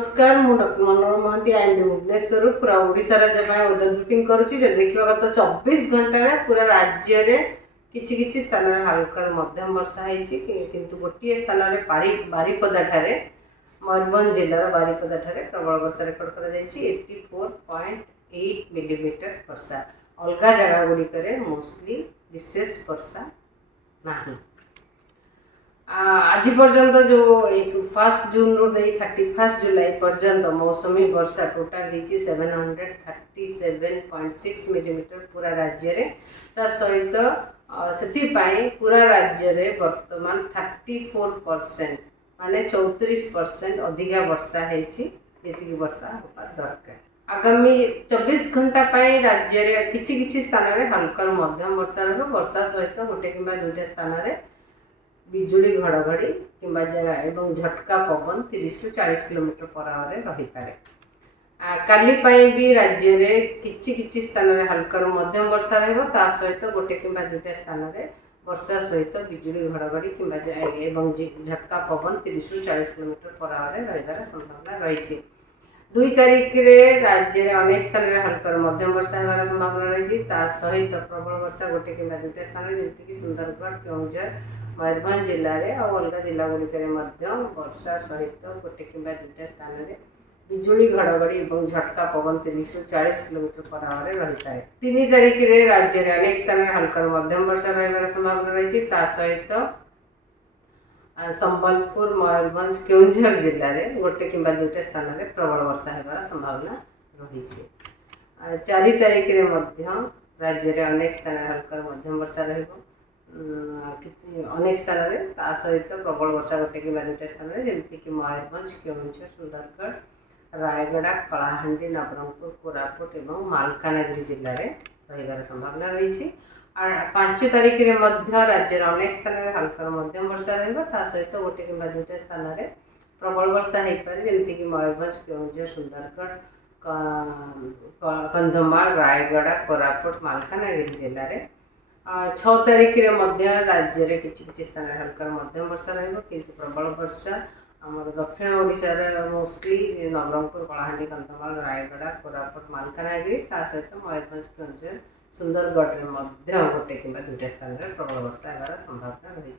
नमस्कार मु doctor Manorama Mahanti IMD Bhubaneswar पूरा ओडिशा राज्य वेदर ब्रिफिंग करुच्ची देखा गत 24 घंटा पूरा राज्य में किछि स्थान में हल्का मध्यम वर्षा होती किंतु गोटे स्थान में बारिपदा ठारे मयूरभंज जिलार बारिपदा ठारे प्रबल वर्षा रेकर्ड कर 84.8 मिलीमीटर वर्षा अलग जगह गुड़िक मोस्टली विशेष वर्षा नहीं। आज पर्यंत जो 1 जून रू 31 जुलाई पर्यंत मौसमी वर्षा टोटाल 737.6 मिलीमीटर पूरा राज्य रे ता सहित से पूरा राज्य रे वर्तमान 34% माने 34% अधिका वर्षा जी वर्षा होगा दरकार। आगामी 24 घंटा राज्य रे किछि स्थान रे हल्का मध्यम वर्षा रह वर्षा सहित गोटे किंबा दुईटा स्थान रे बिजुली घड़घड़ी किंबा एवं झटका पवन 30 ରୁ 40 किलोमीटर पर आवर रही पारे। काली भी राज्य रे किछि स्थान रे हल्का मध्यम वर्षा रहबो ता सहित गोटे किंबा दुईटा स्थान रे वर्षा सहित बिजुली घड़घड़ी किंबा एवं झटका पवन 30 ରୁ 40 किलोमीटर पर आवर रहिबार संभावना रही। 2 तारिख रे राज्य रे अनेक स्थान रे हल्का मध्यम वर्षा होबार संभावना रही सहित प्रबल वर्षा गोटे किंबा दुईटा स्थान जैसे कि सुंदरगढ़ केउंझर मयूरभंज जिले में और अलग जिला गुड़िक वर्षा सहित गोटे किंबा दुईटा स्थान में बिजुली घड़घड़ी और झटका पवन 30 ରୁ 40 किलोमीटर पर आवर रही पाए। 3 तारिख रे राज्य में अनेक स्थान में हल्का मध्यम वर्षा रही संभावना रही सहित संबलपुर मयूरभंज केउंझर जिले में गोटे किंबा दुईटा स्थान में प्रबल वर्षा होबार संभावना रही। 4 तारिख रे राज्य में अनेक स्थान में हल्का मध्यम वर्षा रही अनेक स्थान में सहित प्रबल वर्षा गोटे कि दुईटा स्थान में जमीक मयूरभंज केउंझर सुंदरगढ़ रायगड़ा कलाहांडी नवरंगपुर कोरापुट और मालकानगिरी जिले में रही संभावना रही। 5 तारिख रे राज्य अनेक स्थान में हल्का मध्यम वर्षा सहित गोटे कि दुईटा स्थान में प्रबल वर्षा हो पारे जमीक मयूरभंज केउंझर सुंदरगढ़ कंधमाल रायगड़ा कोरापुट मालकानगिरी जिले में। 6 तारिख रे राज्य में किछि स्थान में हल्का मध्यम वर्षा किंतु प्रबल वर्षा आमर दक्षिण ओडिशा मोस्टली नवरंगपुर कलाहांडी कंधमाल रायगड़ा कोरापुट मालकानगिरी सहित मयूरभंज केउंझर सुंदरगढ़ में गोटे कि दुईटा स्थान में प्रबल वर्षा होगार संभावना रही।